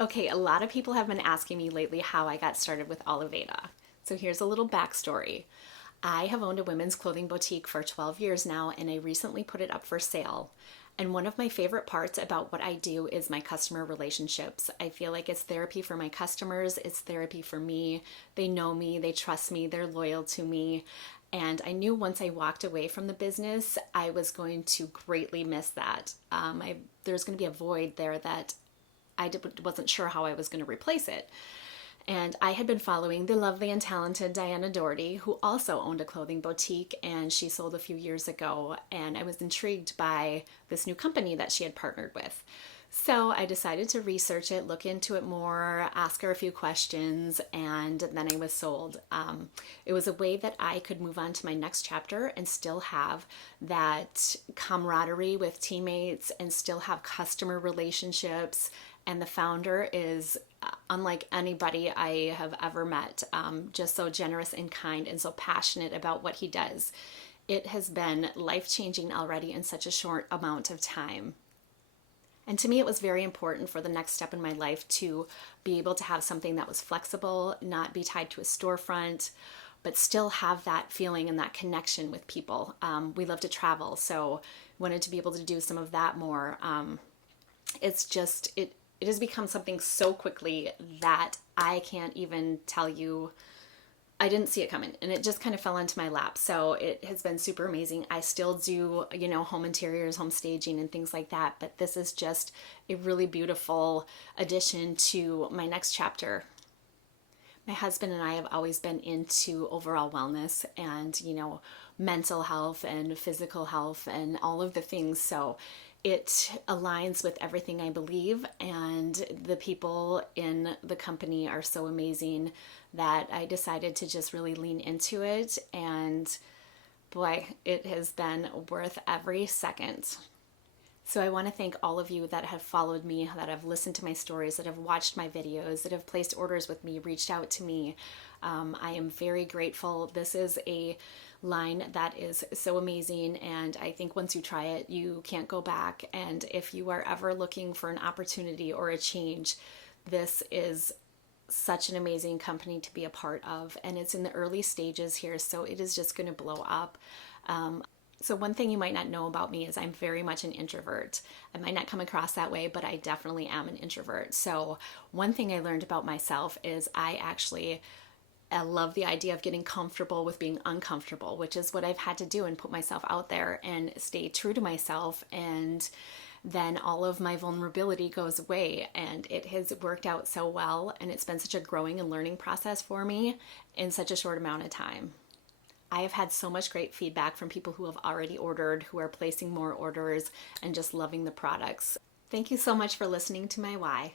Okay, a lot of people have been asking me lately how I got started with Oliveda. So here's a little backstory. I have owned a women's clothing boutique for 12 years now, and I recently put it up for sale. And one of my favorite parts about what I do is my customer relationships. I feel like it's therapy for my customers, it's therapy for me. They know me, they trust me, they're loyal to me. And I knew once I walked away from the business, I was going to greatly miss that. There's going to be a void there that wasn't sure how I was going to replace it. And I had been following the lovely and talented Diana Doherty, who also owned a clothing boutique, and she sold a few years ago. And I was intrigued by this new company that she had partnered with. So I decided to research it, look into it more, ask her a few questions, and then I was sold. It was a way that I could move on to my next chapter and still have that camaraderie with teammates and still have customer relationships. And the founder is unlike anybody I have ever met, just so generous and kind and so passionate about what he does. It has been life-changing already in such a short amount of time. And to me, it was very important for the next step in my life to be able to have something that was flexible, not be tied to a storefront, but still have that feeling and that connection with people. We love to travel, so wanted to be able to do some of that more. It has become something so quickly that I can't even tell you. I didn't see it coming, and it just kind of fell into my lap. So it has been super amazing. I still do, home interiors, home staging, and things like that. But this is just a really beautiful addition to my next chapter. My husband and I have always been into overall wellness and, mental health and physical health and all of the things. So it aligns with everything I believe, and the people in the company are so amazing that I decided to just really lean into it. And boy, it has been worth every second. So I want to thank all of you that have followed me, that have listened to my stories, that have watched my videos, that have placed orders with me, reached out to me. I am very grateful. This is a line that is so amazing, and I think once you try it, you can't go back. And if you are ever looking for an opportunity or a change, this is such an amazing company to be a part of, and it's in the early stages here, so it is just going to blow up. So one thing you might not know about me is I'm very much an introvert. I might not come across that way, but I definitely am an introvert. So one thing I learned about myself is I love the idea of getting comfortable with being uncomfortable, which is what I've had to do and put myself out there and stay true to myself. And then all of my vulnerability goes away, and it has worked out so well. And it's been such a growing and learning process for me in such a short amount of time. I have had so much great feedback from people who have already ordered, who are placing more orders, and just loving the products. Thank you so much for listening to my why.